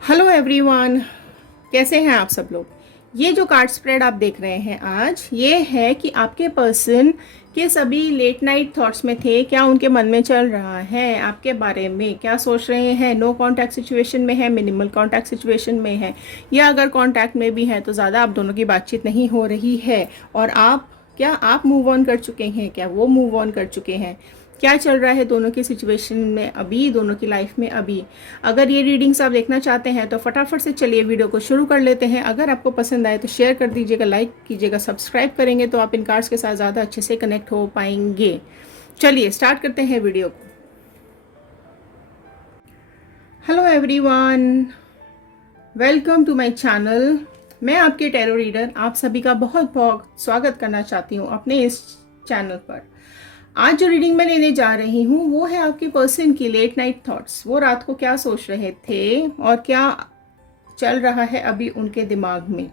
Hello everyone, कैसे हैं आप सब लोग। ये जो कार्ड स्प्रेड आप देख रहे हैं आज, ये है कि आपके पर्सन के सभी लेट नाइट थॉट्स में थे, क्या उनके मन में चल रहा है, आपके बारे में क्या सोच रहे हैं। नो कांटेक्ट सिचुएशन में है, मिनिमल कांटेक्ट सिचुएशन में है, या अगर कांटेक्ट में भी है तो ज़्यादा आप दोनों की बातचीत नहीं हो रही है। और आप मूव ऑन कर चुके हैं, क्या वो मूव ऑन कर चुके हैं, क्या चल रहा है दोनों की सिचुएशन में अभी, दोनों की लाइफ में अभी। अगर ये रीडिंग्स आप देखना चाहते हैं तो फटाफट से चलिए वीडियो को शुरू कर लेते हैं। अगर आपको पसंद आए तो शेयर कर दीजिएगा, लाइक कीजिएगा, सब्सक्राइब करेंगे तो आप इन कार्ड्स के साथ ज़्यादा अच्छे से कनेक्ट हो पाएंगे। चलिए स्टार्ट करते हैं वीडियो को। Hello everyone, welcome to my channel. मैं आपके टैरो रीडर आप सभी का बहुत बहुत स्वागत करना चाहती हूँ अपने इस चैनल पर। आज जो रीडिंग मैं लेने जा रही हूँ वो है आपके पर्सन की लेट नाइट थॉट्स। वो रात को क्या सोच रहे थे और क्या चल रहा है अभी उनके दिमाग में।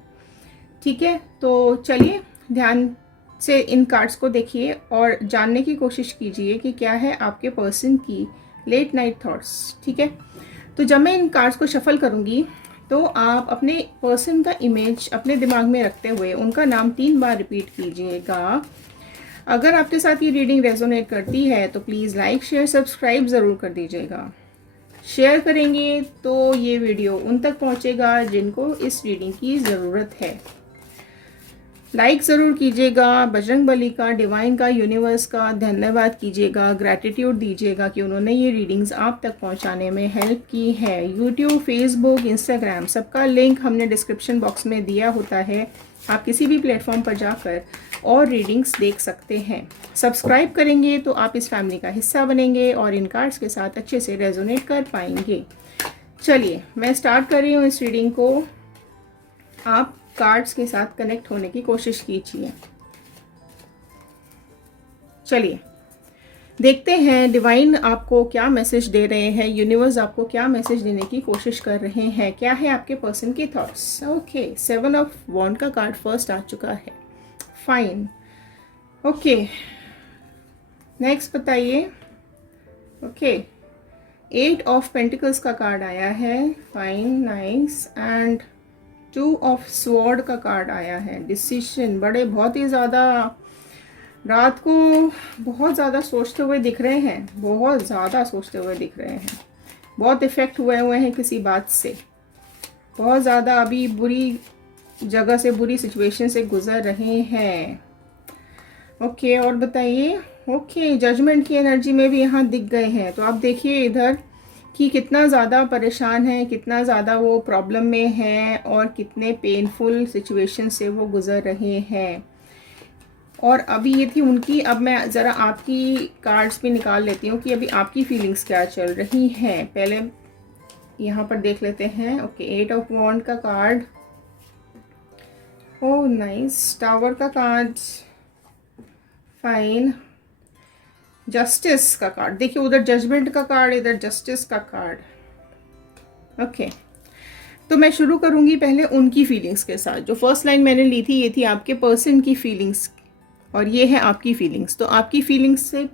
ठीक है, तो चलिए ध्यान से इन कार्ड्स को देखिए और जानने की कोशिश कीजिए कि क्या है आपके पर्सन की लेट नाइट थॉट्स। ठीक है, तो जब मैं इन कार्ड्स को शफल करूँगी तो आप अपने पर्सन का इमेज अपने दिमाग में रखते हुए उनका नाम 3 बार रिपीट कीजिएगा। अगर आपके साथ ये रीडिंग रेजोनेट करती है तो प्लीज़ लाइक शेयर सब्सक्राइब ज़रूर कर दीजिएगा। शेयर करेंगे तो ये वीडियो उन तक पहुंचेगा जिनको इस रीडिंग की ज़रूरत है। लाइक ज़रूर कीजिएगा, बजरंग बली का, डिवाइन का, यूनिवर्स का धन्यवाद कीजिएगा, ग्रैटिट्यूड दीजिएगा कि उन्होंने ये रीडिंग्स आप तक पहुंचाने में हेल्प की है। यूट्यूब, फेसबुक, इंस्टाग्राम सबका लिंक हमने डिस्क्रिप्शन बॉक्स में दिया होता है। आप किसी भी प्लेटफॉर्म पर जाकर और रीडिंग्स देख सकते हैं। सब्सक्राइब करेंगे तो आप इस फैमिली का हिस्सा बनेंगे और इन कार्ड्स के साथ अच्छे से रेजोनेट कर पाएंगे। चलिए मैं स्टार्ट कर रही हूँ इस रीडिंग को। आप कार्ड्स के साथ कनेक्ट होने की कोशिश कीजिए। चलिए देखते हैं डिवाइन आपको क्या मैसेज दे रहे हैं, यूनिवर्स आपको क्या मैसेज देने की कोशिश कर रहे हैं, क्या है आपके पर्सन के थॉट्स। ओके, 7 ऑफ वॉन्ड का कार्ड फर्स्ट आ चुका है। फाइन, ओके नेक्स्ट बताइए। ओके, 8 ऑफ पेंटिकल्स का कार्ड आया है। Fine, nice. And 2 of sword का कार्ड आया है। डिसीजन, बड़े बहुत ही ज़्यादा रात को बहुत ज़्यादा सोचते हुए दिख रहे हैं, बहुत ज़्यादा सोचते हुए दिख रहे हैं, बहुत इफ़ेक्ट हुए हैं किसी बात से, बहुत ज़्यादा अभी बुरी जगह से, बुरी सिचुएशन से गुजर रहे हैं। ओके, और बताइए। ओके, जजमेंट की एनर्जी में भी यहाँ दिख गए हैं। तो आप देखिए इधर कि कितना ज़्यादा परेशान है, कितना ज़्यादा वो प्रॉब्लम में है और कितने पेनफुल सिचुएशन से वो गुजर रहे हैं। और अभी ये थी उनकी। अब मैं ज़रा आपकी कार्ड्स भी निकाल लेती हूँ कि अभी आपकी फीलिंग्स क्या चल रही हैं। पहले यहाँ पर देख लेते हैं। ओके, 8 ऑफ वॉन्ड का कार्ड, ओह नाइस। टावर का कार्ड, फाइन। जस्टिस का कार्ड, देखिए उधर जजमेंट का कार्ड, इधर जस्टिस का कार्ड। ओके, तो मैं शुरू करूँगी पहले उनकी फीलिंग्स के साथ। जो फर्स्ट लाइन मैंने ली थी ये थी आपके पर्सन की फीलिंग्स और ये है आपकी फीलिंग्स। तो आपकी फीलिंग्स से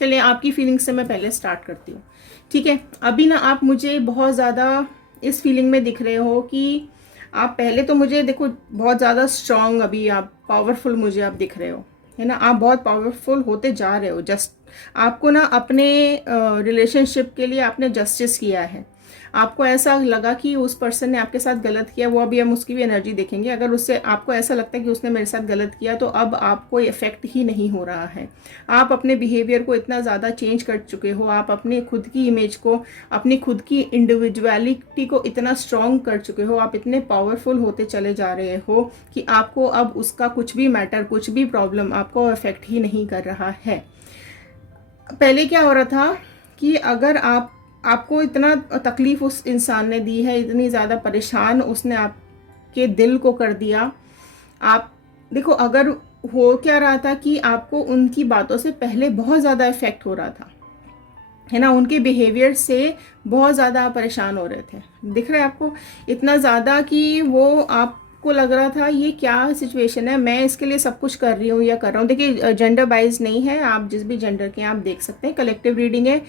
चलिए, आपकी फीलिंग्स से मैं पहले स्टार्ट करती हूँ। ठीक है, अभी ना आप मुझे बहुत ज़्यादा इस फीलिंग में दिख रहे हो कि आप पहले तो मुझे देखो बहुत ज़्यादा स्ट्रॉन्ग, अभी आप पावरफुल मुझे आप दिख रहे हो, है ना। आप बहुत पावरफुल होते जा रहे हो। जस्ट आपको ना अपने रिलेशनशिप के लिए आपने जस्टिस किया है। आपको ऐसा लगा कि उस पर्सन ने आपके साथ गलत किया, वो अभी हम उसकी भी एनर्जी देखेंगे। अगर उससे आपको ऐसा लगता है कि उसने मेरे साथ गलत किया तो अब आपको इफेक्ट ही नहीं हो रहा है। आप अपने बिहेवियर को इतना ज़्यादा चेंज कर चुके हो, आप अपने खुद की इमेज को, अपनी खुद की इंडिविजुअलिटी को इतना स्ट्रॉन्ग कर चुके हो, आप इतने पावरफुल होते चले जा रहे हो कि आपको अब उसका कुछ भी मैटर, कुछ भी प्रॉब्लम आपको इफेक्ट ही नहीं कर रहा है। पहले क्या हो रहा था कि अगर आपको इतना तकलीफ उस इंसान ने दी है, इतनी ज़्यादा परेशान उसने आपके दिल को कर दिया। आप देखो, अगर हो क्या रहा था कि आपको उनकी बातों से पहले बहुत ज़्यादा इफेक्ट हो रहा था, है ना। उनके बिहेवियर से बहुत ज़्यादा परेशान हो रहे थे। दिख रहा है आपको इतना ज़्यादा कि वो आपको लग रहा था ये क्या सिचुएशन है, मैं इसके लिए सब कुछ कर रही हूँ या कर रहा हूँ। देखिए जेंडर वाइज नहीं है, आप जिस भी जेंडर के हैं आप देख सकते हैं। कलेक्टिव रीडिंग है,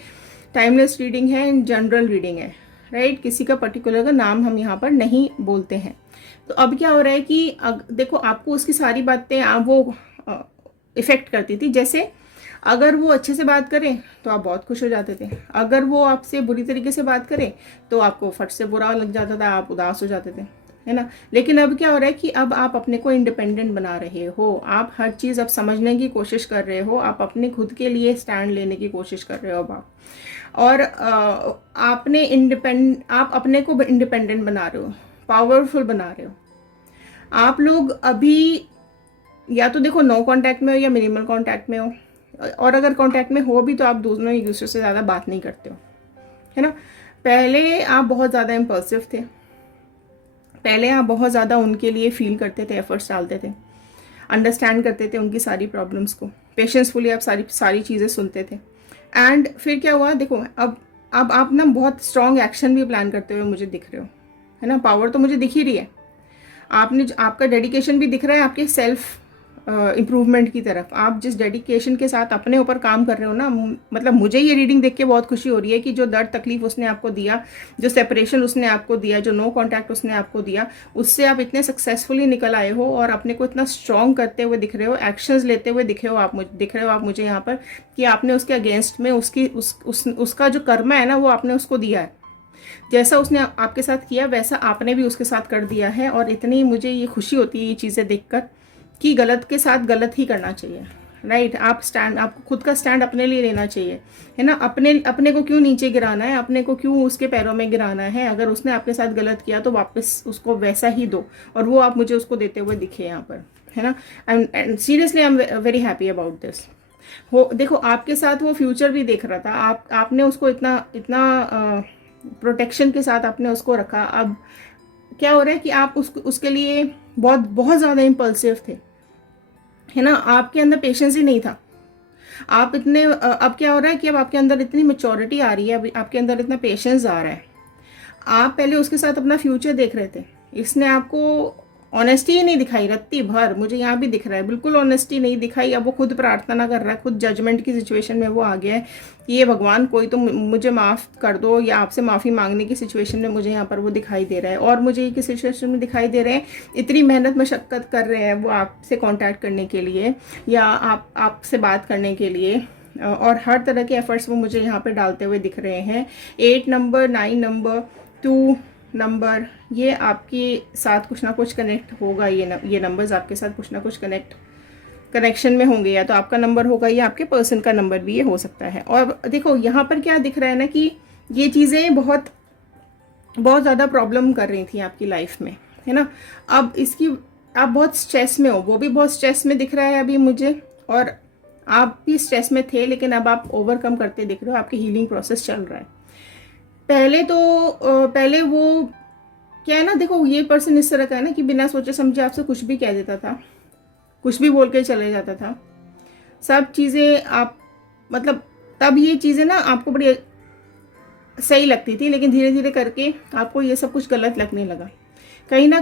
टाइमलेस रीडिंग है, जनरल रीडिंग है। राइट, किसी का पर्टिकुलर का नाम हम यहाँ पर नहीं बोलते हैं। तो अब क्या हो रहा है कि देखो आपको उसकी सारी बातें वो इफ़ेक्ट करती थी। जैसे अगर वो अच्छे से बात करें तो आप बहुत खुश हो जाते थे, अगर वो आपसे बुरी तरीके से बात करें तो आपको फट से बुरा लग जाता था, आप उदास हो जाते थे, है ना। लेकिन अब क्या हो रहा है कि अब आप अपने को इंडिपेंडेंट बना रहे हो, आप हर चीज़ अब समझने की कोशिश कर रहे हो, आप अपने खुद के लिए स्टैंड लेने की कोशिश कर रहे हो अब आप। और आप अपने को इंडिपेंडेंट बना रहे हो, पावरफुल बना रहे हो। आप लोग अभी या तो देखो नो कांटेक्ट में हो या मिनिमल कांटेक्ट में हो, और अगर कांटेक्ट में हो भी तो आप दोनों एक दूसरे से ज़्यादा बात नहीं करते हो, है ना। पहले आप बहुत ज़्यादा इम्पल्सिव थे, पहले आप बहुत ज़्यादा उनके लिए फील करते थे, एफर्ट्स डालते थे, अंडरस्टैंड करते थे उनकी सारी प्रॉब्लम्स को, पेशेंसफुली आप सारी चीज़ें सुनते थे। एंड फिर क्या हुआ, देखो अब आप ना बहुत स्ट्रॉन्ग एक्शन भी प्लान करते हुए मुझे दिख रहे हो, है ना। पावर तो मुझे दिख ही रही है, आपका डेडिकेशन भी दिख रहा है आपके सेल्फ इम्प्रूवमेंट की तरफ। आप जिस डेडिकेशन के साथ अपने ऊपर काम कर रहे हो ना, मतलब मुझे ये रीडिंग देख के बहुत खुशी हो रही है कि जो दर्द तकलीफ उसने आपको दिया, जो सेपरेशन उसने आपको दिया, जो नो कांटेक्ट उसने आपको दिया, उससे आप इतने सक्सेसफुली निकल आए हो और अपने को इतना स्ट्रॉन्ग करते हुए दिख रहे हो, एक्शंस लेते हुए दिख रहे हो आप मुझे यहाँ पर, कि आपने उसके अगेंस्ट में उसका जो कर्म है ना वो आपने उसको दिया है। जैसा उसने आपके साथ किया वैसा आपने भी उसके साथ कर दिया है। और इतनी मुझे ये खुशी होती है ये चीज़ें देखकर कि गलत के साथ गलत ही करना चाहिए, राइट। आपको खुद का स्टैंड अपने लिए लेना चाहिए, है ना। अपने को क्यों नीचे गिराना है, अपने को क्यों उसके पैरों में गिराना है। अगर उसने आपके साथ गलत किया तो वापस उसको वैसा ही दो, और वो आप मुझे उसको देते हुए दिखे यहाँ पर, है ना। And seriously I am very happy about this. देखो आपके साथ वो फ्यूचर भी देख रहा था, आपने उसको इतना इतना प्रोटेक्शन के साथ आपने उसको रखा। अब क्या हो रहा है कि आप उसके लिए बहुत बहुत ज़्यादा इम्पल्सिव थे, है ना। आपके अंदर पेशेंस ही नहीं था। अब क्या हो रहा है कि अब आपके अंदर इतनी मेच्योरिटी आ रही है, अब आपके अंदर इतना पेशेंस आ रहा है। आप पहले उसके साथ अपना फ्यूचर देख रहे थे, इसने आपको ऑनेस्टी ही नहीं दिखाई रत्ती भर, मुझे यहाँ भी दिख रहा है बिल्कुल ऑनेस्टी नहीं दिखाई। अब वो खुद प्रार्थना कर रहा है, खुद जजमेंट की सिचुएशन में वो आ गया है कि ये भगवान कोई तो मुझे माफ़ कर दो, या आपसे माफ़ी मांगने की सिचुएशन में मुझे यहाँ पर वो दिखाई दे रहा है। और मुझे ये सिचुएशन में दिखाई दे रहे हैं इतनी मेहनत मशक्क़त कर रहे हैं वो आपसे कॉन्टैक्ट करने के लिए, या आपसे बात करने के लिए, और हर तरह के एफर्ट्स वो मुझे यहाँ पर डालते हुए दिख रहे हैं। 8 नंबर, 9 नंबर, 2 नंबर, ये आपके साथ कुछ ना कुछ कनेक्ट होगा। ये नंबर्स आपके साथ कुछ ना कुछ कनेक्शन में होंगे, या तो आपका नंबर होगा या आपके पर्सन का नंबर भी ये हो सकता है। और देखो यहाँ पर क्या दिख रहा है ना कि ये चीज़ें बहुत बहुत ज़्यादा प्रॉब्लम कर रही थी आपकी लाइफ में, है ना। अब आप बहुत स्ट्रेस में हो, वो भी बहुत स्ट्रेस में दिख रहा है अभी मुझे, और आप भी स्ट्रेस में थे, लेकिन अब आप ओवरकम करते दिख रहे हो, आपकी हीलिंग प्रोसेस चल रहा है। पहले वो क्या है ना, देखो ये पर्सन इस तरह का है ना कि बिना सोचे समझे आपसे कुछ भी कह देता था, कुछ भी बोल के चले जाता था, सब चीज़ें आप मतलब तब ये चीज़ें ना आपको बड़ी सही लगती थी, लेकिन धीरे धीरे करके आपको ये सब कुछ गलत लगने लगा। कहीं ना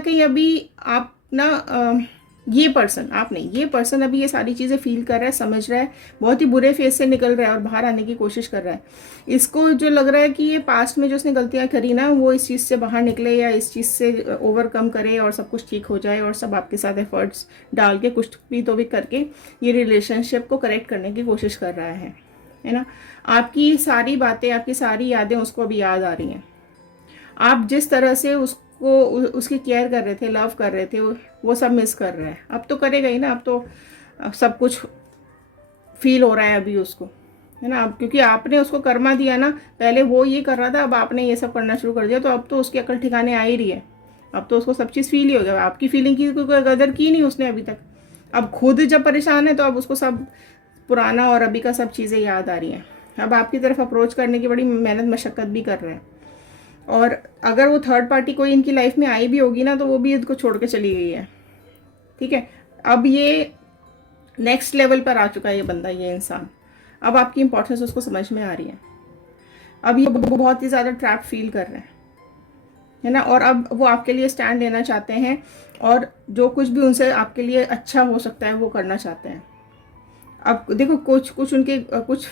कहीं अभी आप ना ये पर्सन अभी ये सारी चीज़ें फील कर रहा है, समझ रहा है, बहुत ही बुरे फेज से निकल रहा है और बाहर आने की कोशिश कर रहा है। इसको जो लग रहा है कि ये पास्ट में जो उसने गलतियां करी ना, वो इस चीज़ से बाहर निकले या इस चीज़ से ओवरकम करे और सब कुछ ठीक हो जाए, और सब आपके साथ एफर्ट्स डाल के कुछ भी तो भी करके ये रिलेशनशिप को करेक्ट करने की कोशिश कर रहा है ना। आपकी सारी बातें, आपकी सारी यादें उसको अभी याद आ रही हैं। आप जिस तरह से उसकी केयर कर रहे थे, लव कर रहे थे, वो सब मिस कर रहा है। अब तो करेगा ही ना, अब तो सब कुछ फील हो रहा है अभी उसको, है ना। अब क्योंकि आपने उसको कर्मा दिया ना, पहले वो ये कर रहा था, अब आपने ये सब करना शुरू कर दिया, तो अब तो उसकी अकल ठिकाने आ ही रही है। अब तो उसको सब चीज़ फील ही हो गया। आपकी फीलिंग की कोई कदर की नहीं उसने अभी तक। अब खुद जब परेशान है तो अब उसको सब पुराना और अभी का सब चीज़ें याद आ रही हैं। अब आपकी तरफ अप्रोच करने की बड़ी मेहनत मशक्क़त भी कर रहे हैं। और अगर वो थर्ड पार्टी कोई इनकी लाइफ में आई भी होगी ना, तो वो भी इनको छोड़ के चली गई है, ठीक है। अब ये नेक्स्ट लेवल पर आ चुका है ये बंदा, ये इंसान। अब आपकी इंपॉर्टेंस उसको समझ में आ रही है। अब ये बहुत ही ज़्यादा ट्रैप फील कर रहे हैं, है ना। और अब वो आपके लिए स्टैंड लेना चाहते हैं, और जो कुछ भी उनसे आपके लिए अच्छा हो सकता है वो करना चाहते हैं। अब देखो कुछ उनके कुछ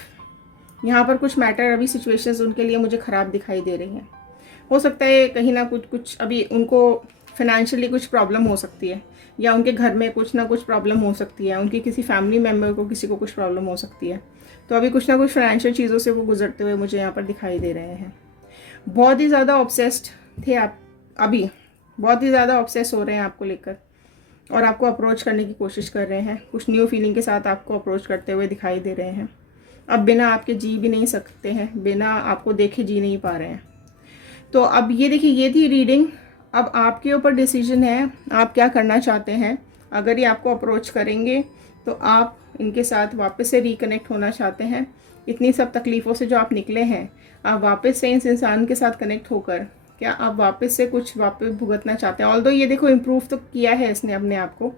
यहाँ पर कुछ मैटर अभी सिचुएशंस उनके लिए मुझे ख़राब दिखाई दे रही हैं। हो सकता है कहीं ना कुछ अभी उनको फाइनेंशियली कुछ प्रॉब्लम हो सकती है, या उनके घर में कुछ ना कुछ प्रॉब्लम हो सकती है, उनकी किसी फैमिली मेम्बर को किसी को कुछ प्रॉब्लम हो सकती है। तो अभी कुछ ना कुछ फाइनेंशियल चीज़ों से वो गुजरते हुए मुझे यहाँ पर दिखाई दे रहे हैं। बहुत ही ज़्यादा ऑब्सेस्ड थे आप, अभी बहुत ही ज़्यादा ऑब्सेस हो रहे हैं आपको लेकर, और आपको अप्रोच करने की कोशिश कर रहे हैं। कुछ न्यू फीलिंग के साथ आपको अप्रोच करते हुए दिखाई दे रहे हैं। अब बिना आपके जी भी नहीं सकते हैं, बिना आपको देखे जी नहीं पा रहे हैं। तो अब ये देखिए, ये थी रीडिंग। अब आपके ऊपर डिसीजन है आप क्या करना चाहते हैं। अगर ये आपको अप्रोच करेंगे तो आप इनके साथ वापस से रिकनेक्ट होना चाहते हैं। इतनी सब तकलीफ़ों से जो आप निकले हैं, आप वापस से इस इंसान के साथ कनेक्ट होकर क्या आप वापस से कुछ वापस भुगतना चाहते हैं। ऑल्दो ये देखो इम्प्रूव तो किया है इसने अपने आप को,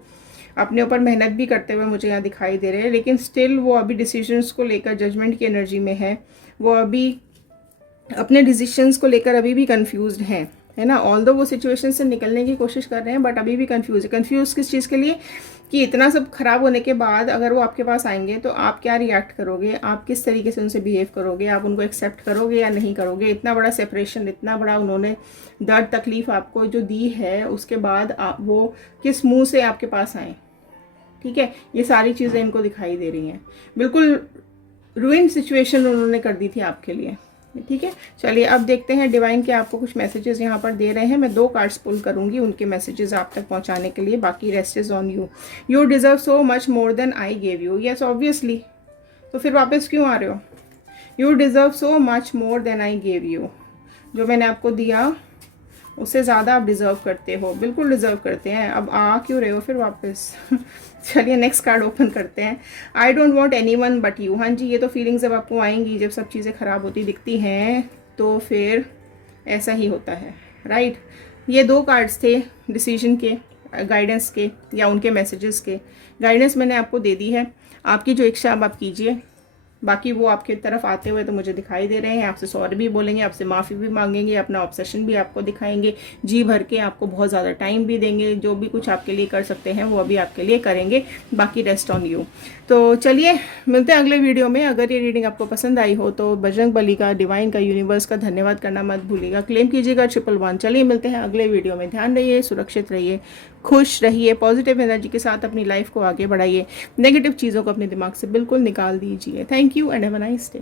अपने ऊपर मेहनत भी करते हुए मुझे यहाँ दिखाई दे रहे हैं, लेकिन स्टिल वो अभी डिसीजंस को लेकर जजमेंट की एनर्जी में है। वो अभी अपने डिसीजंस को लेकर अभी भी कंफ्यूज्ड हैं, है ना। ऑल्दो वो सिचुएशन से निकलने की कोशिश कर रहे हैं, बट अभी भी कंफ्यूज है। कंफ्यूज किस चीज़ के लिए कि इतना सब खराब होने के बाद अगर वो आपके पास आएंगे तो आप क्या रिएक्ट करोगे, आप किस तरीके से उनसे बिहेव करोगे, आप उनको एक्सेप्ट करोगे या नहीं करोगे। इतना बड़ा सेपरेशन, इतना बड़ा उन्होंने दर्द तकलीफ़ आपको जो दी है, उसके बाद वो किस मुँह से आपके पास आए। ठीक है, ये सारी चीज़ें इनको दिखाई दे रही हैं। बिल्कुल रूइन सिचुएशन उन्होंने कर दी थी आपके लिए। ठीक है, चलिए अब देखते हैं डिवाइन के आपको कुछ मैसेजेस यहाँ पर दे रहे हैं। मैं 2 कार्ड्स पुल करूँगी उनके मैसेजेस आप तक पहुँचाने के लिए। बाकी rest is on you. You deserve so much more than I gave you. Yes obviously, तो फिर वापस क्यों आ रहे हो। You deserve so much more than I gave you. जो मैंने आपको दिया उससे ज़्यादा आप डिज़र्व करते हो, बिल्कुल डिज़र्व करते हैं। अब आ क्यों रहे हो फिर वापस। चलिए नेक्स्ट कार्ड ओपन करते हैं। I don't want any one but you. हाँ जी, ये तो फीलिंग्स जब आपको आएंगी, जब सब चीज़ें ख़राब होती दिखती हैं तो फिर ऐसा ही होता है, राइट। ये 2 कार्ड्स थे डिसीजन के, गाइडेंस के, या उनके मैसेजेस के। गाइडेंस मैंने आपको दे दी है, आपकी जो इच्छा अब आप कीजिए। बाकी वो आपकी तरफ आते हुए तो मुझे दिखाई दे रहे हैं। आपसे सॉरी भी बोलेंगे, आपसे माफ़ी भी मांगेंगे, अपना ऑब्सेशन भी आपको दिखाएंगे, जी भर के आपको बहुत ज़्यादा टाइम भी देंगे। जो भी कुछ आपके लिए कर सकते हैं वो अभी आपके लिए करेंगे। बाकी रेस्ट ऑन यू। तो चलिए मिलते हैं अगले वीडियो में। अगर ये रीडिंग आपको पसंद आई हो तो बजरंग बली का, डिवाइन का, यूनिवर्स का धन्यवाद करना मत भूलिएगा। क्लेम कीजिएगा 111। चलिए मिलते हैं अगले वीडियो में। ध्यान रहिए, सुरक्षित रहिए, खुश रहिए, पॉजिटिव एनर्जी के साथ अपनी लाइफ को आगे बढ़ाइए। नेगेटिव चीज़ों को अपने दिमाग से बिल्कुल निकाल दीजिए। Thank you and have a nice day.